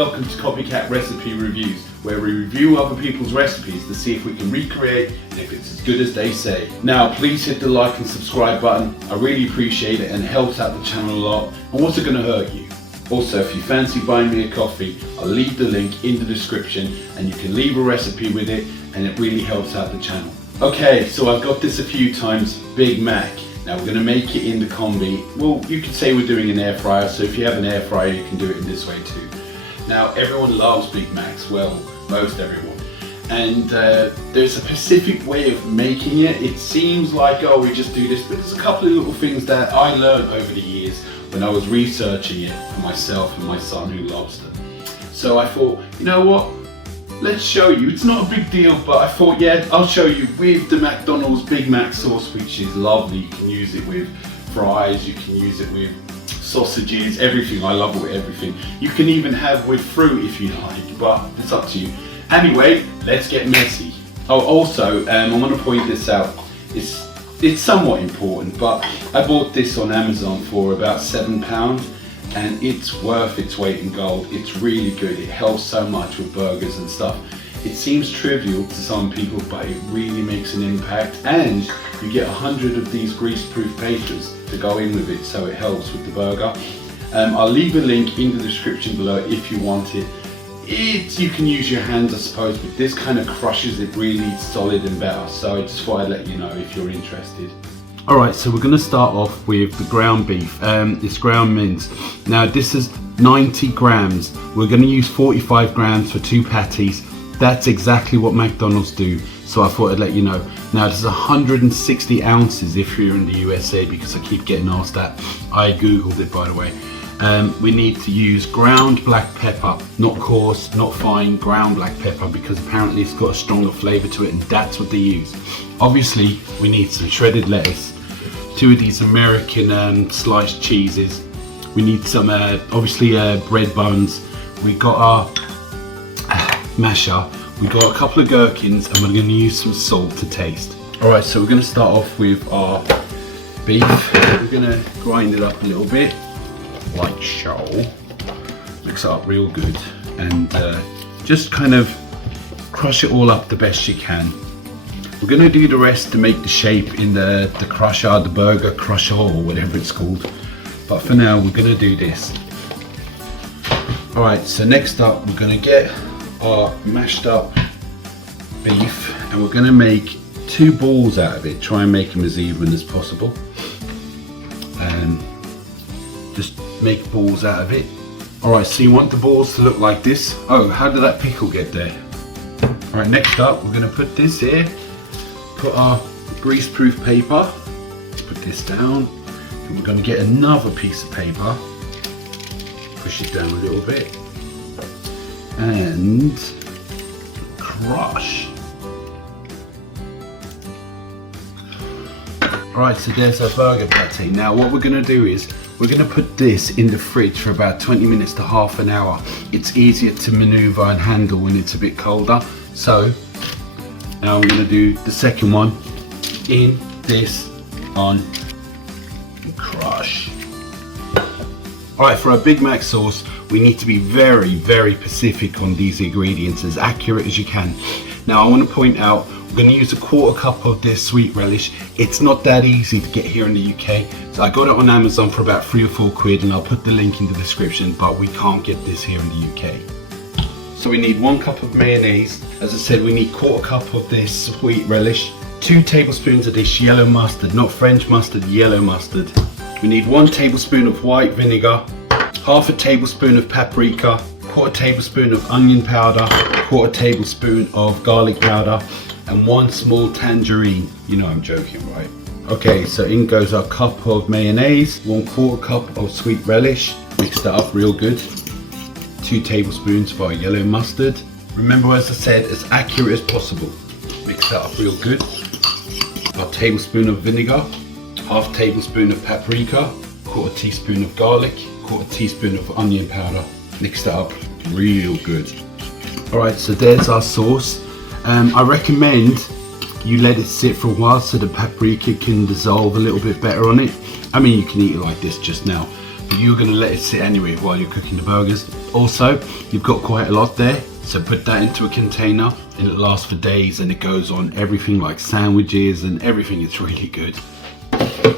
welcome to Copycat Recipe Reviews, where we review other people's recipes to see if we can recreate and if it's as good as they say. Now please hit the like and subscribe button, I really appreciate it and it helps out the channel a lot, and what's it going to hurt you? Also, if you fancy buying me a coffee, I'll leave the link in the description and you can leave a recipe with it and it really helps out the channel. Okay, so I've got this a few times, Big Mac. Now we're going to make it in the Combi. Well, you could say we're doing an air fryer, so if you have an air fryer you can do it in this way too. Now everyone loves Big Macs, well, most everyone. And there's a specific way of making it. It seems like, oh, we just do this, but there's a couple of little things that I learned over the years when I was researching it for myself and my son who loves them. So I thought, you know what? Let's show you. It's not a big deal, but I thought, yeah, I'll show you with the McDonald's Big Mac sauce, which is lovely. You can use it with fries, you can use it with sausages, everything. I love it with everything. You can even have with fruit if you like, but it's up to you. Anyway, let's get messy. Oh, also, I want to point this out. It's somewhat important, but I bought this on Amazon for about £7. and it's worth its weight in gold. It's really good. It helps so much with burgers and stuff. It seems trivial to some people, but it really makes an impact, and you get 100 of these grease-proof papers to go in with it, so it helps with the burger. I'll leave a link in the description below if you want it. You can use your hands, I suppose, but this kind of crushes it really solid and better, so I just thought I'd let you know if you're interested. Alright, so we're going to start off with the ground beef. It's ground mince. Now this is 90 grams. We're going to use 45 grams for 2 patties. That's exactly what McDonald's do, so I thought I'd let you know. Now this is 160 ounces if you're in the USA, because I keep getting asked that. I googled it, by the way. We need to use ground black pepper, not coarse, not fine, ground black pepper, because apparently it's got a stronger flavour to it, and that's what they use. Obviously we need some shredded lettuce, 2 of these American sliced cheeses. We need some obviously bread buns. We got our masher. We got a couple of gherkins, and we're going to use some salt to taste. Alright, so we're going to start off with our beef. We're going to grind it up a little bit, like so. Mix it up real good, and just kind of crush it all up the best you can. We're going to do the rest to make the shape in the crusher, the burger crusher, or whatever it's called. But for now, we're going to do this. Alright, so next up, we're going to get our mashed up beef, and we're going to make 2 balls out of it. Try and make them as even as possible. And just make balls out of it. Alright, so you want the balls to look like this. Oh, how did that pickle get there? Alright, next up, we're going to put this here. Put our grease-proof paper, put this down, and we're going to get another piece of paper, push it down a little bit, and crush. Right, so there's our burger patty. Now what we're going to do is, we're going to put this in the fridge for about 20 minutes to half an hour. It's easier to maneuver and handle when it's a bit colder. So now we're going to do the second one in this on crush. Alright, for our Big Mac sauce, we need to be very, very specific on these ingredients, as accurate as you can. Now I want to point out, we're going to use a 1/4 cup of this sweet relish. It's not that easy to get here in the UK, so I got it on Amazon for about 3 or 4 quid, and I'll put the link in the description, but we can't get this here in the UK. So we need 1 cup of mayonnaise. As I said, we need 1/4 cup of this sweet relish, 2 tablespoons of this yellow mustard, not French mustard, yellow mustard. We need 1 tablespoon of white vinegar, 1/2 tablespoon of paprika, 1/4 tablespoon of onion powder, 1/4 tablespoon of garlic powder, and 1 small tangerine. You know I'm joking, right? Okay, so in goes our cup of mayonnaise, 1/4 cup of sweet relish, mix that up real good. 2 tablespoons of our yellow mustard. Remember, as I said, as accurate as possible. Mix that up real good. A tablespoon of vinegar, 1/2 tablespoon of paprika, 1/4 teaspoon of garlic, 1/4 teaspoon of onion powder. Mix that up real good. Alright, so there's our sauce. I recommend you let it sit for a while so the paprika can dissolve a little bit better on it. I mean, you can eat it like this just now, but you're going to let it sit anyway while you're cooking the burgers. Also, you've got quite a lot there, so put that into a container and it lasts for days, and it goes on everything like sandwiches and everything. It's really good.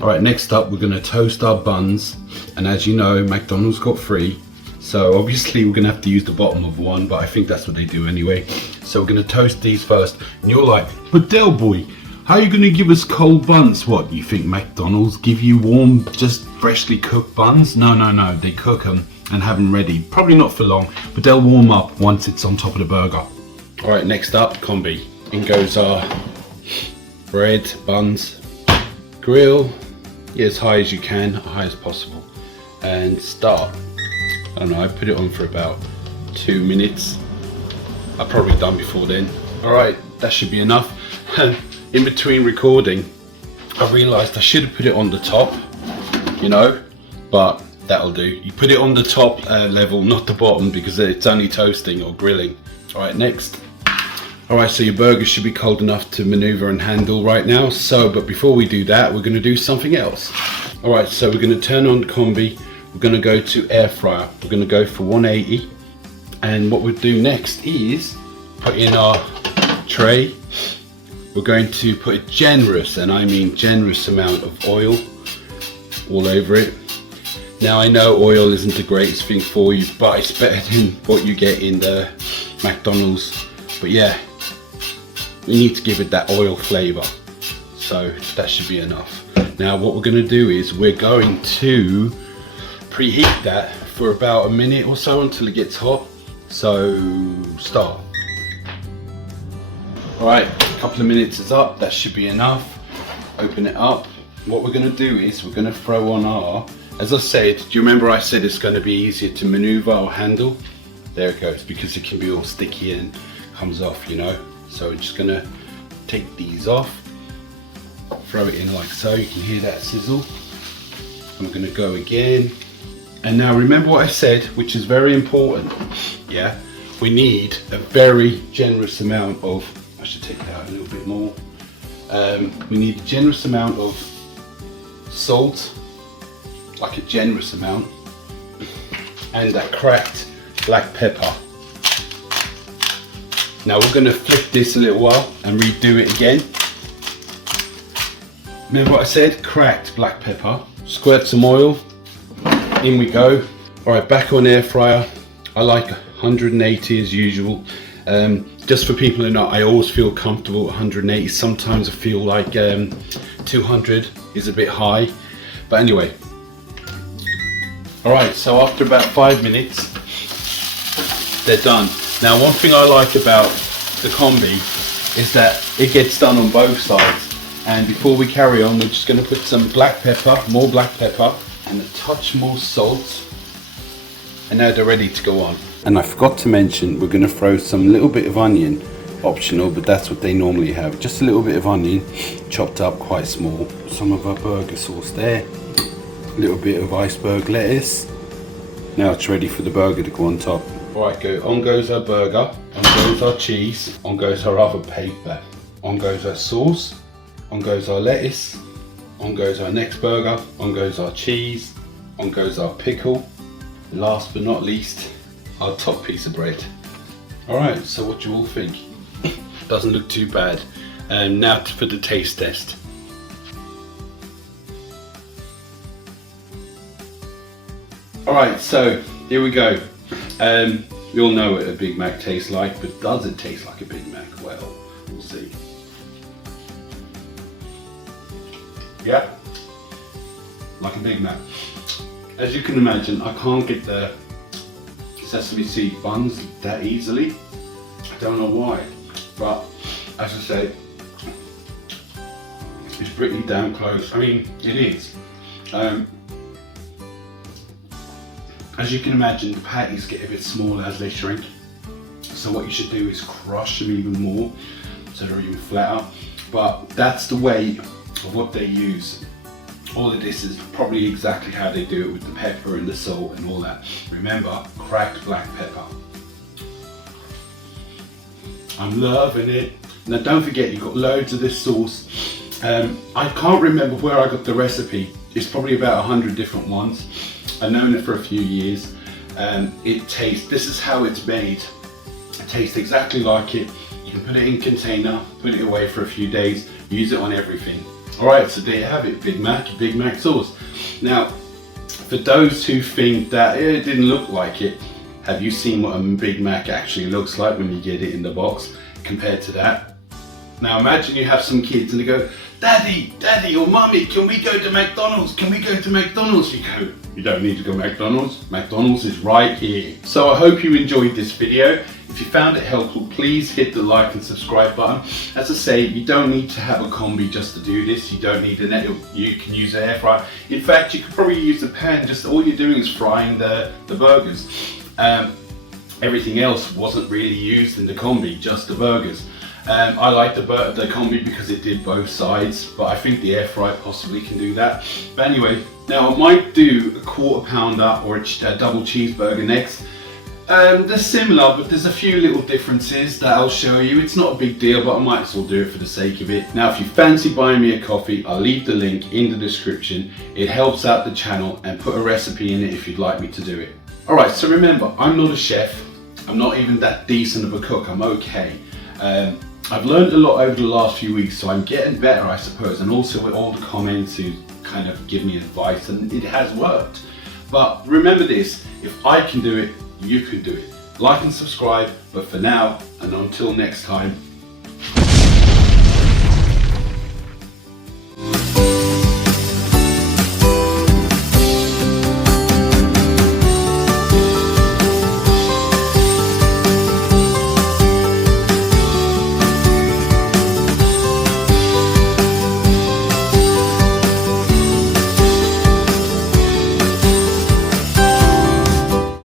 Alright, next up we're going to toast our buns, and as you know, McDonald's got free, so obviously we're going to have to use the bottom of one, but I think that's what they do anyway. So we're going to toast these first, and you're like, but Del Boy, how are you going to give us cold buns? What, you think McDonald's give you warm, just freshly cooked buns? No, they cook them and have them ready. Probably not for long, but they'll warm up once it's on top of the burger. Alright, next up, Combi. In goes our bread, buns, grill, as high as you can, high as possible, and start. I don't know, I put it on for about 2 minutes. I've probably done before then. Alright, that should be enough. In between recording, I realised I should have put it on the top, you know, but that'll do. You put it on the top level, not the bottom, because it's only toasting or grilling. Alright, next. Alright, so your burger should be cold enough to maneuver and handle right now. But before we do that, we're going to do something else. Alright, so we're going to turn on Combi. We're going to go to air fryer. We're going to go for 180. And what we'll do next is put in our tray. We're going to put a generous, and I mean generous, amount of oil all over it. Now I know oil isn't the greatest thing for you, but it's better than what you get in the McDonald's. But yeah, we need to give it that oil flavour, so that should be enough. Now what we're going to do is we're going to preheat that for about a minute or so until it gets hot. So start. Alright, a couple of minutes is up, that should be enough. Open it up. What we're going to do is we're going to throw on our, as I said, do you remember I said it's going to be easier to maneuver or handle? There it goes, because it can be all sticky and comes off, you know. So we're just going to take these off, throw it in like so, you can hear that sizzle. I'm going to go again. And now remember what I said, which is very important, yeah? We need a very generous amount of, I should take that out a little bit more. We need a generous amount of salt, like a generous amount, and that cracked black pepper. Now we're going to flip this a little while and redo it again. Remember what I said? Cracked black pepper. Squirt some oil. In we go. Alright, back on air fryer. I like 180 as usual. Just for people who know, I always feel comfortable at 180. Sometimes I feel like 200 is a bit high. But anyway. Alright, so after about 5 minutes, they're done. Now one thing I like about the Combi is that it gets done on both sides. And before we carry on, we're just going to put some black pepper, more black pepper, and a touch more salt. And now they're ready to go on. And I forgot to mention, we're going to throw some little bit of onion, optional, but that's what they normally have. Just a little bit of onion, chopped up quite small. Some of our burger sauce there. A little bit of iceberg lettuce. Now it's ready for the burger to go on top. Alright, on goes our burger, on goes our cheese, on goes our other paper, on goes our sauce, on goes our lettuce, on goes our next burger, on goes our cheese, on goes our pickle, last but not least, our top piece of bread. Alright, so what do you all think? Doesn't look too bad. Now for the taste test. Alright, so here we go. We all know what a Big Mac tastes like, but does it taste like a Big Mac? Well, we'll see. Yeah, like a Big Mac. As you can imagine, I can't get the sesame seed buns that easily. I don't know why, but as I said, it's pretty damn close. I mean, it is. As you can imagine, the patties get a bit smaller as they shrink. So what you should do is crush them even more, so they're even flatter. But that's the way of what they use. All of this is probably exactly how they do it with the pepper and the salt and all that. Remember, cracked black pepper. I'm loving it. Now don't forget, you've got loads of this sauce. I can't remember where I got the recipe. It's probably about 100 different ones. I've known it for a few years. This is how it's made. It tastes exactly like it. You can put it in a container, put it away for a few days, use it on everything. Alright, so there you have it, Big Mac sauce. Now, for those who think that it didn't look like it, have you seen what a Big Mac actually looks like when you get it in the box compared to that? Now imagine you have some kids and they go, Daddy or Mummy, can we go to McDonald's? Can we go to McDonald's? You go, you don't need to go to McDonald's. McDonald's is right here. So I hope you enjoyed this video. If you found it helpful, please hit the like and subscribe button. As I say, you don't need to have a Combi just to do this. You don't need you can use an air fryer. In fact, you could probably use a pan. Just all you're doing is frying the burgers. Everything else wasn't really used in the Combi, just the burgers. I like the Combi because it did both sides, but I think the air fryer possibly can do that. But anyway, now I might do a 1/4 pounder or a double cheeseburger next. They're similar, but there's a few little differences that I'll show you. It's not a big deal, but I might as well do it for the sake of it. Now, if you fancy buying me a coffee, I'll leave the link in the description. It helps out the channel, and put a recipe in it if you'd like me to do it. Alright, so remember, I'm not a chef. I'm not even that decent of a cook. I'm okay. I've learned a lot over the last few weeks, so I'm getting better, I suppose, and also with all the comments who kind of give me advice, and it has worked. But remember this, if I can do it, you can do it. Like and subscribe, but for now, and until next time,